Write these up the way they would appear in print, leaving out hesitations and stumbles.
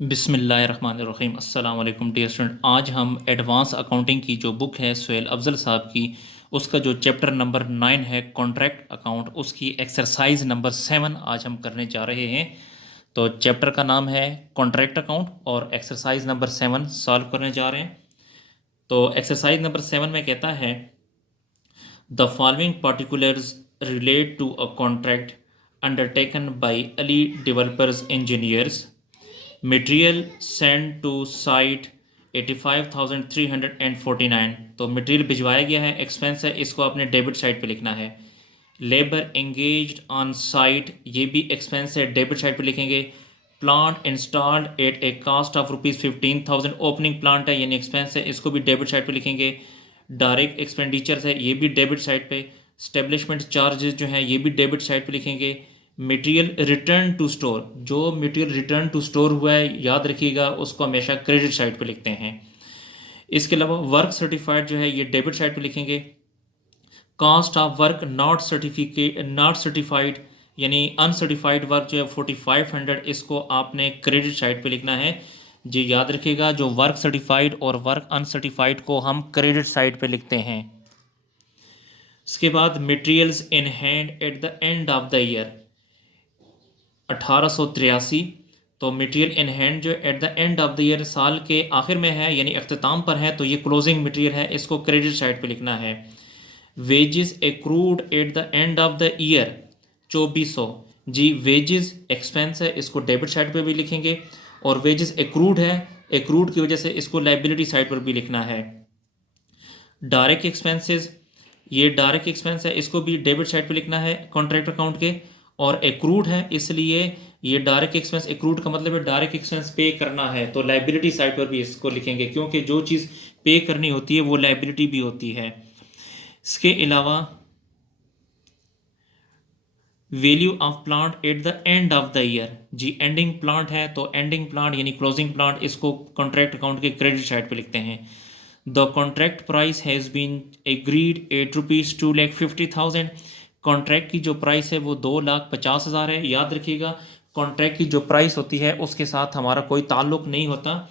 बिस्मिल्लाहिर्रहमानिर्रहीम। अस्सलाम वालेकुम डियर स्टूडेंट। आज हम एडवांस अकाउंटिंग की जो बुक है सुहेल अफजल साहब की, उसका जो चैप्टर नंबर 9 है कॉन्ट्रैक्ट अकाउंट, उसकी एक्सरसाइज नंबर 7 आज हम करने जा रहे हैं। तो चैप्टर का नाम है कॉन्ट्रैक्ट अकाउंट और एक्सरसाइज नंबर 7 सॉल्व करने जा रहे हैं। तो एक्सरसाइज नंबर 7 में कहता है the following particulars relate to a contract undertaken by Ali Developers Engineers. Material send to site 85,349। तो मटेरियल भिजवाया गया है, एक्सपेंस है, इसको आपने डेबिट साइड पे लिखना है। लेबर एंगेज्ड ऑन साइट, ये भी एक्सपेंस है, डेबिट साइड पे लिखेंगे। Plant installed at a cost of ₹15,000, opening plant है यानी एक्सपेंस है, इसको भी डेबिट साइड पे लिखेंगे। डायरेक्ट एक्सपेंडिचर्स है, ये भी डेबिट साइड पे। स्टेब्लिशमेंट चार्जेस जो हैं ये भी डेबिट साइड पे लिखेंगे। मटेरियल रिटर्न टू स्टोर, जो मटेरियल रिटर्न टू स्टोर हुआ है याद रखिएगा उसको हमेशा क्रेडिट साइड पे लिखते हैं। इसके अलावा वर्क सर्टिफाइड जो है ये डेबिट साइड पे लिखेंगे। Cost of work not certified यानी अनसर्टिफाइड वर्क जो है 4500, इसको आपने क्रेडिट साइड पे लिखना है। जी याद रखिएगा, जो वर्क सर्टिफाइड और वर्क अनसर्टिफाइड को हम क्रेडिट साइड पे लिखते हैं। इसके बाद materials in hand eight the end of the year 1883। तो मटेरियल इन हैंड जो eight the end of the year साल के आखिर में है यानी अख्ताम पर है, तो ये क्लोजिंग मटेरियल है, इसको क्रेडिट साइड पे लिखना है। Wages accrued at the end of the year 2400। जी वेजेस एक्सपेंस है, इसको डेबिट साइड पे भी लिखेंगे। और वेजेस एक्रूड है, एक्रूड की वजह से इसको लाइबिलिटी साइड पर भी लिखना है। डायरेक्ट एक्सपेंसेस, ये डायरेक्ट एक्सपेंस है, इसको भी डेबिट साइड पे लिखना है कॉन्ट्रैक्ट अकाउंट के। और एक्रूड है, इसलिए ये डायरेक्ट एक्सपेंस, एक्रूड का मतलब है डायरेक्ट एक्सपेंस पे करना है, तो लाइबिलिटी साइड पर भी इसको लिखेंगे, क्योंकि जो चीज़ पे करनी होती है वो लाइबिलिटी भी होती है। इसके अलावा value of plant at the end of the year, जी एंडिंग प्लांट है तो एंडिंग प्लांट यानी क्लोजिंग प्लांट, इसको कॉन्ट्रैक्ट अकाउंट के क्रेडिट साइड पे लिखते हैं। The contract price has been agreed at ₹2,50,000। Contract की जो प्राइस है वो 2,50,000 है। याद रखिएगा, कॉन्ट्रैक्ट की जो प्राइस होती है उसके साथ हमारा कोई ताल्लुक नहीं होता।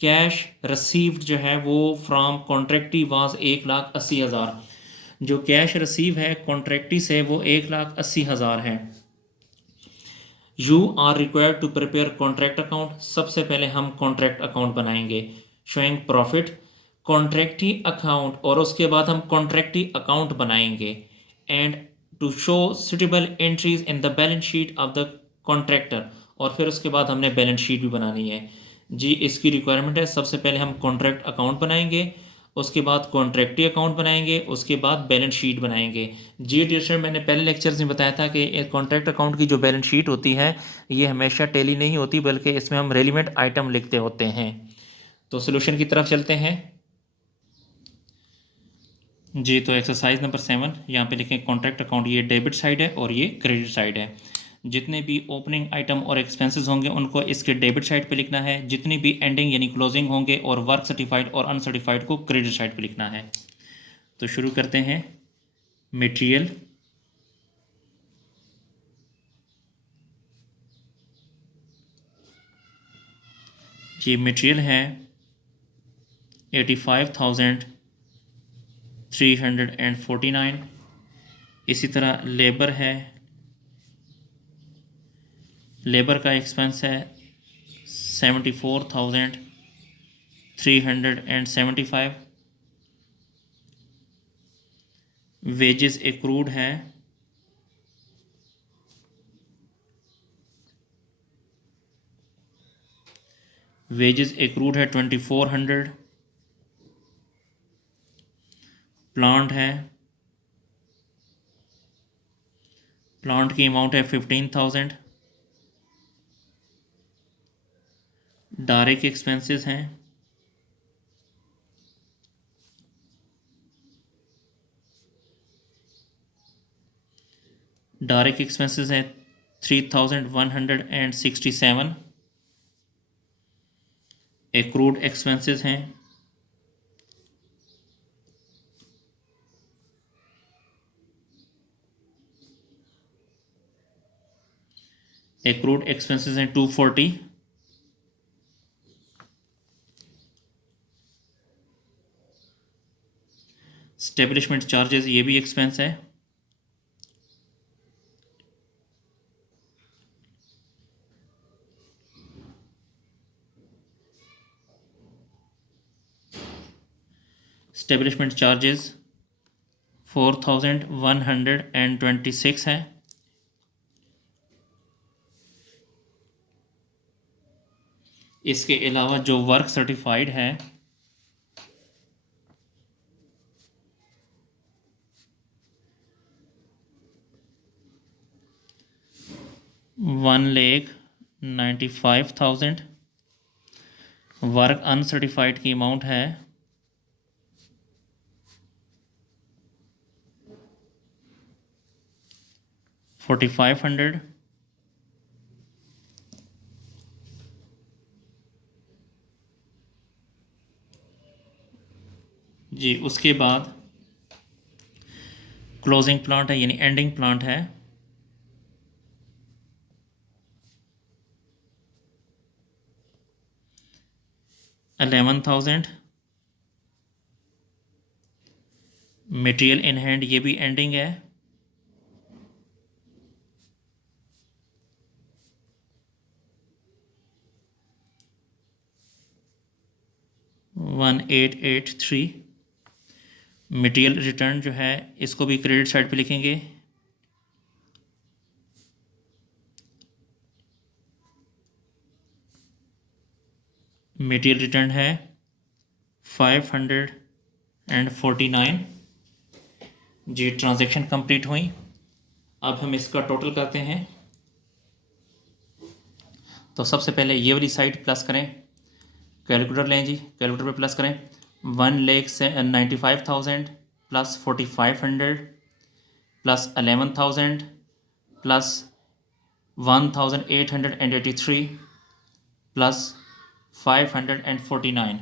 कैश रसीव्ड जो है वो फ्रॉम कॉन्ट्रैक्टी वाज 1,80,000। जो कैश रिसीव है कॉन्ट्रैक्टी से वो 1,80,000 है। You are required to prepare contract account, सबसे पहले हम कॉन्ट्रैक्ट अकाउंट बनाएंगे शोइंग प्रॉफिट कॉन्ट्रैक्टी अकाउंट, और उसके बाद हम कॉन्ट्रैक्टी अकाउंट बनाएंगे and to show suitable entries in the balance sheet of the contractor, और फिर उसके बाद हमने बैलेंस शीट भी बनानी है। जी इसकी रिक्वायरमेंट है, सबसे पहले हम कॉन्ट्रैक्ट अकाउंट बनाएंगे, उसके बाद कॉन्ट्रैक्टी अकाउंट बनाएंगे, उसके बाद बैलेंस शीट बनाएंगे। जी डियर स्टूडेंट, मैंने पहले लेक्चर्स में बताया था कि कॉन्ट्रैक्ट अकाउंट की जो बैलेंस शीट होती है ये हमेशा टैली नहीं होती, बल्कि इसमें हम रेलिवेंट आइटम लिखते होते हैं। तो सोल्यूशन की तरफ चलते हैं। जी तो एक्सरसाइज नंबर 7 यहाँ पे लिखें कॉन्ट्रैक्ट अकाउंट, ये डेबिट साइड है और ये क्रेडिट साइड है। जितने भी ओपनिंग आइटम और एक्सपेंसेस होंगे उनको इसके डेबिट साइड पे लिखना है, जितनी भी एंडिंग यानी क्लोजिंग होंगे और वर्क सर्टिफाइड और अनसर्टिफाइड को क्रेडिट साइड पे लिखना है। तो शुरू करते हैं। मटेरियल, ये मटेरियल है 85,349। इसी तरह लेबर है, लेबर का एक्सपेंस है 74,375। वेजेस एक्रूड है वेजेस एक्रूड है 2,400। प्लांट है, प्लांट की अमाउंट है 15,000। डायरेक्ट एक्सपेंसेस हैं डायरेक्ट एक्सपेंसेस हैं 3,167। एक्रूड एक्सपेंसेस हैं एक्रूड एक्सपेंसेस हैं 240। स्टेब्लिशमेंट चार्जेस ये भी एक्सपेंस है। स्टेब्लिशमेंट चार्जेस 4126 है। इसके अलावा जो वर्क सर्टिफाइड है 1,95,000। वर्क अनसर्टिफाइड की अमाउंट है 4,500। जी, उसके बाद क्लोजिंग प्लांट है यानी एंडिंग प्लांट है 11,000। मटेरियल इन हैंड ये भी एंडिंग है 1,883। मटेरियल रिटर्न जो है इसको भी क्रेडिट साइड पे लिखेंगे। मटेरियल रिटर्न है 549। जी, ट्रांजैक्शन कंप्लीट हुई। अब हम इसका टोटल करते हैं। तो सबसे पहले ये वाली साइड प्लस करें, कैलकुलेटर लें जी, कैलकुलेटर पे प्लस करें। 1,95,000 प्लस 4,500 प्लस 11,000 प्लस 1,883 प्लस 549।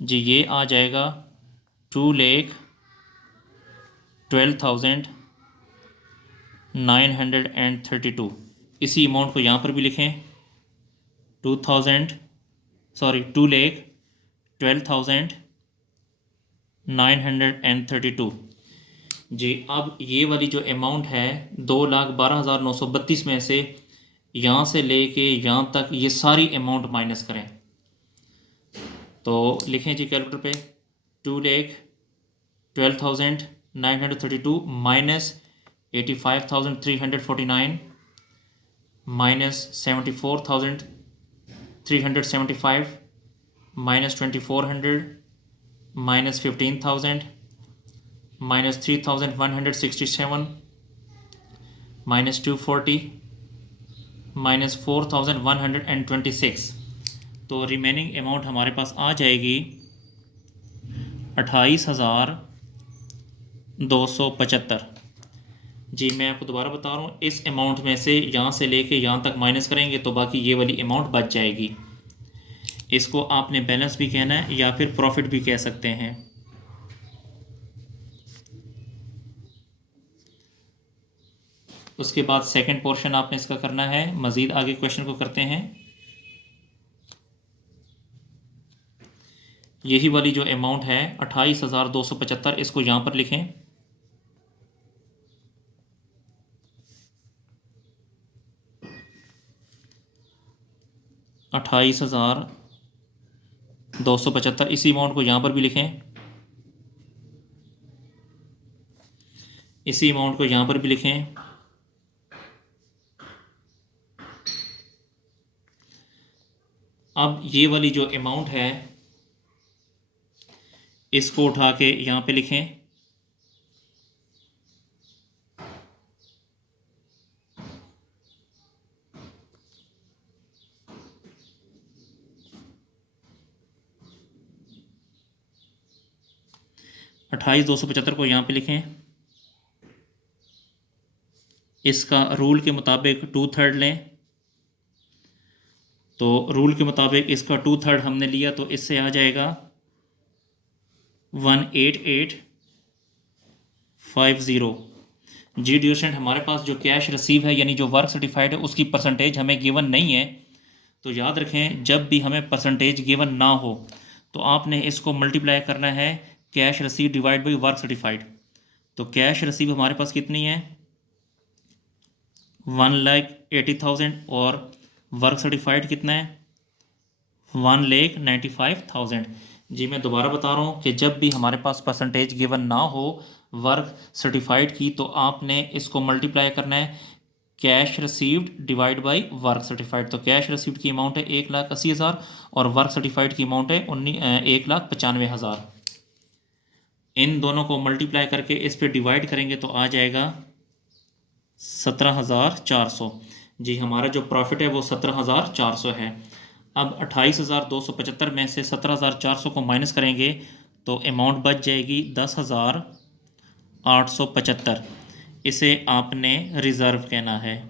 जी, ये आ जाएगा 2,12,932। इसी अमाउंट को यहाँ पर भी लिखें 2,12,932। जी, अब ये वाली जो अमाउंट है 2,12,932 में से यहाँ से लेके यहाँ तक ये सारी अमाउंट माइनस करें। तो लिखें जी कैलकुलेटर पे 2,12,932 minus 85,349 minus 74,375 minus 2,400 minus 15,000 minus 3,167 minus 240 minus 4,126। तो रिमेनिंग अमाउंट हमारे पास आ जाएगी 28,275। जी, मैं आपको दोबारा बता रहा हूँ, इस अमाउंट में से यहाँ से लेके यहाँ तक माइनस करेंगे तो बाकी ये वाली अमाउंट बच जाएगी। इसको आपने बैलेंस भी कहना है या फिर प्रॉफिट भी कह सकते हैं। उसके बाद सेकंड पोर्शन आपने इसका करना है। मज़ीद आगे क्वेश्चन को करते हैं। यही वाली जो अमाउंट है 28,275, इसको यहाँ पर लिखें। $28,275, इसी अमाउंट को यहाँ पर भी लिखें। इसी अमाउंट को यहाँ पर भी लिखें। अब ये वाली जो अमाउंट है इसको उठा के यहाँ पे लिखें। $28,275 को यहाँ पे लिखें। इसका रूल के मुताबिक 2/3 लें। तो रूल के मुताबिक इसका 2/3 हमने लिया तो इससे आ जाएगा 18850। जी डियर स्टूडेंट, हमारे पास जो कैश रिसीव है यानी जो वर्क सर्टिफाइड है उसकी परसेंटेज हमें गिवन नहीं है। तो याद रखें, जब भी हमें परसेंटेज गिवन ना हो तो आपने इसको मल्टीप्लाई करना है cash receive divide by work certified. तो कैश रिसीव हमारे पास कितनी है 1,80,000 और वर्क सर्टिफाइड कितना है 1,95,000। जी मैं दोबारा बता रहा हूँ कि जब भी हमारे पास परसेंटेज गिवन ना हो वर्क सर्टिफाइड की तो आपने इसको मल्टीप्लाई करना है cash received divide by work certified. तो कैश रिसीव्ड की अमाउंट है 1,80,000 और वर्क सर्टिफाइड की अमाउंट है 1,95,000। इन दोनों को मल्टीप्लाई करके इस पे डिवाइड करेंगे तो आ जाएगा 17,400। जी हमारा जो प्रॉफिट है वो 17,400 है। अब 28,275 में से 17,400 को माइनस करेंगे तो अमाउंट बच जाएगी 10,875। इसे आपने रिज़र्व कहना है।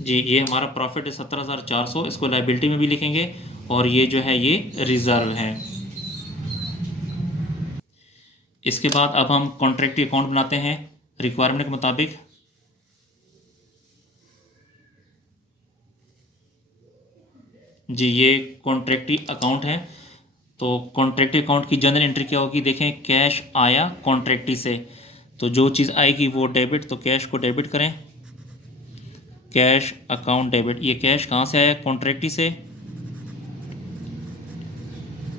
जी ये हमारा प्रॉफिट है 17,400, इसको लायबिलिटी में भी लिखेंगे और ये जो है ये रिज़र्व है। इसके बाद अब हम कॉन्ट्रैक्ट अकाउंट बनाते हैं रिक्वायरमेंट के मुताबिक। जी ये कॉन्ट्रैक्टी अकाउंट है। तो कॉन्ट्रैक्टी अकाउंट की जनरल एंट्री क्या होगी, देखें कैश आया कॉन्ट्रैक्टी से, तो जो चीज़ आएगी वो डेबिट, तो कैश को डेबिट करें, कैश अकाउंट डेबिट। ये कैश कहाँ से आया कॉन्ट्रैक्टी से,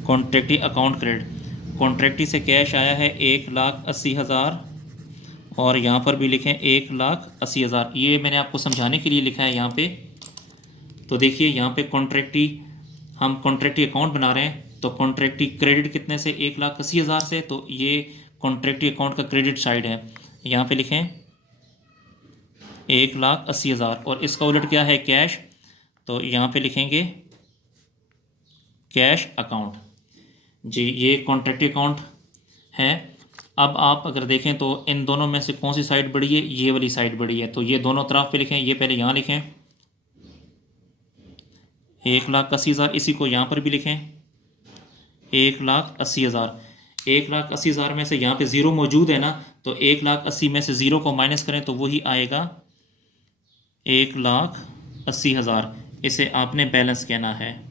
कॉन्ट्रैक्टी अकाउंट क्रेडिट। कॉन्ट्रैक्टी से कैश आया है 1,80,000 और यहाँ पर भी लिखें 1,80,000। ये मैंने आपको समझाने के लिए लिखा है यहाँ पे। तो देखिए यहाँ पे कॉन्ट्रैक्टी, हम कॉन्ट्रैक्टी अकाउंट बना रहे हैं तो कॉन्ट्रैक्टी क्रेडिट कितने से 1,80,000 से, तो ये कॉन्ट्रैक्टी अकाउंट का क्रेडिट साइड है। यहाँ पे लिखें 1,80,000 और इसका उलट क्या है कैश, तो यहाँ पे लिखेंगे कैश अकाउंट। जी ये कॉन्ट्रैक्टी अकाउंट है। अब आप अगर देखें तो इन दोनों में से कौन सी साइड बड़ी है, ये वाली साइड बड़ी है, तो ये दोनों तरफ पे लिखें। ये पहले यहाँ लिखें 1,80,000, इसी को यहाँ पर भी लिखें 1,80,000। 1,80,000 में से यहाँ पे ज़ीरो मौजूद है ना, तो 1,80,000 में से ज़ीरो को माइनस करें तो वही आएगा 1,80,000। इसे आपने बैलेंस कहना है।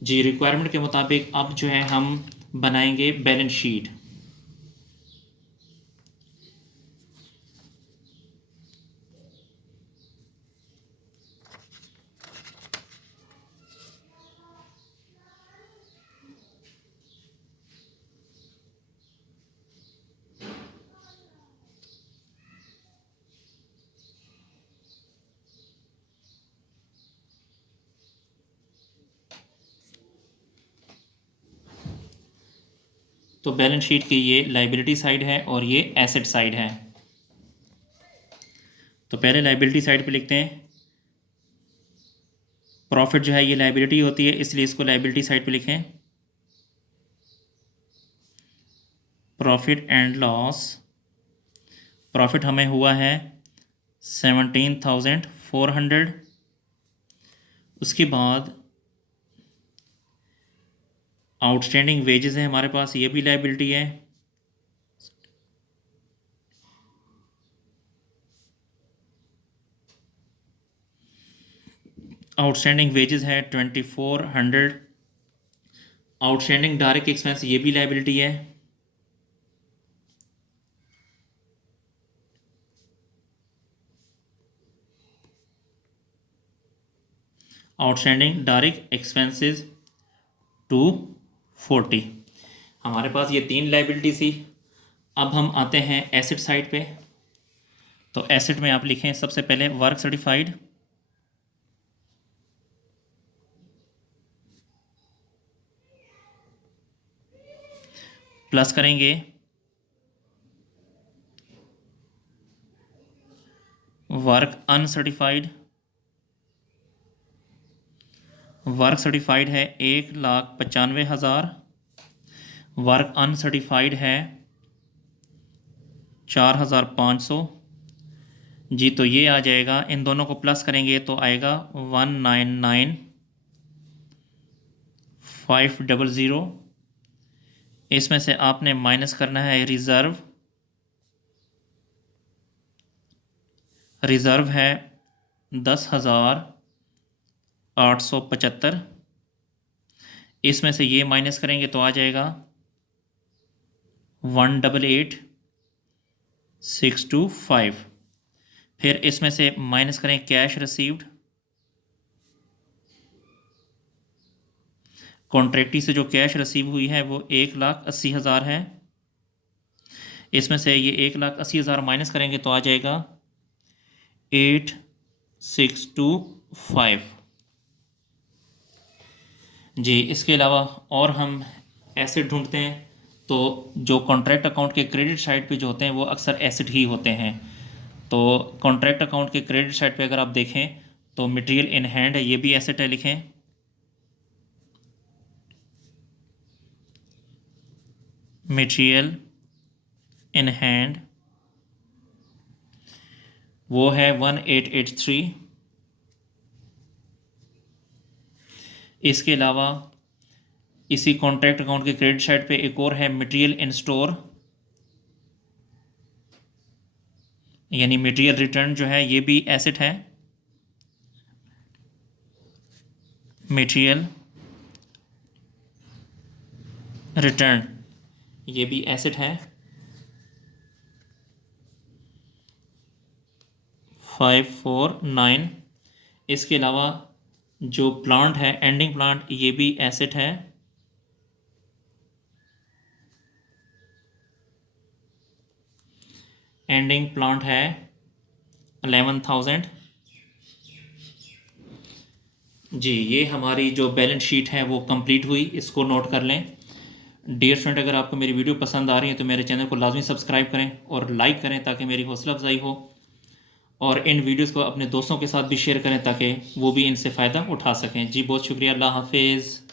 जी रिक्वायरमेंट के मुताबिक अब जो है हम बनाएंगे बैलेंस शीट। तो बैलेंस शीट की ये लाइबिलिटी साइड है और ये एसेट साइड है। तो पहले लाइबिलिटी साइड पे लिखते हैं प्रॉफिट जो है ये लाइबिलिटी होती है, इसलिए इसको लाइबिलिटी साइड पे लिखें प्रॉफिट एंड लॉस। प्रॉफिट हमें हुआ है 17,400। उसके बाद आउटस्टैंडिंग वेजेस है हमारे पास, ये भी लाइबिलिटी है। आउटस्टैंडिंग वेजेस है 2,400। आउटस्टैंडिंग डायरेक्ट एक्सपेंस ये भी लाइबिलिटी है। Outstanding direct expenses 240। हमारे पास ये तीन लाइबिलिटी थी। अब हम आते हैं एसेट साइड पे। तो एसेट में आप लिखें सबसे पहले वर्क सर्टिफाइड, प्लस करेंगे वर्क अनसर्टिफाइड। वर्क सर्टिफाइड है 1,95,000, वर्क अनसर्टिफाइड है 4,500। जी तो ये आ जाएगा, इन दोनों को प्लस करेंगे तो आएगा 1,99,500। इसमें से आपने माइनस करना है रिज़र्व। रिज़र्व है 10,875। इसमें से ये माइनस करेंगे तो आ जाएगा 188,625। फिर इसमें से माइनस करें कैश रिसीव्ड, कॉन्ट्रैक्टी से जो कैश रिसीव हुई है वो 1,80,000 है। इसमें से ये 1,80,000 माइनस करेंगे तो आ जाएगा 8,625। जी, इसके अलावा और हम एसेट ढूंढते हैं तो जो कॉन्ट्रैक्ट अकाउंट के क्रेडिट साइड पे जो होते हैं वो अक्सर एसेट ही होते हैं। तो कॉन्ट्रैक्ट अकाउंट के क्रेडिट साइड पे अगर आप देखें तो मटेरियल इन हैंड है, ये भी एसेट है, लिखें मटेरियल इन हैंड वो है 1883। इसके अलावा इसी कॉन्ट्रैक्ट अकाउंट के क्रेडिट साइड पे एक और है मटेरियल इन स्टोर, यानी मटेरियल रिटर्न जो है ये भी एसेट है, मटेरियल रिटर्न ये भी एसेट है। 549। इसके अलावा जो प्लांट है एंडिंग प्लांट ये भी एसेट है, एंडिंग प्लांट है 11,000। जी, ये हमारी जो बैलेंस शीट है वो कंप्लीट हुई, इसको नोट कर लें। डियर फ्रेंड, अगर आपको मेरी वीडियो पसंद आ रही है तो मेरे चैनल को लाजमी सब्सक्राइब करें और लाइक करें ताकि मेरी हौसला अफजाई हो, और इन वीडियोस को अपने दोस्तों के साथ भी शेयर करें ताकि वो भी इनसे फ़ायदा उठा सकें। जी बहुत शुक्रिया, अल्लाह हाफिज़।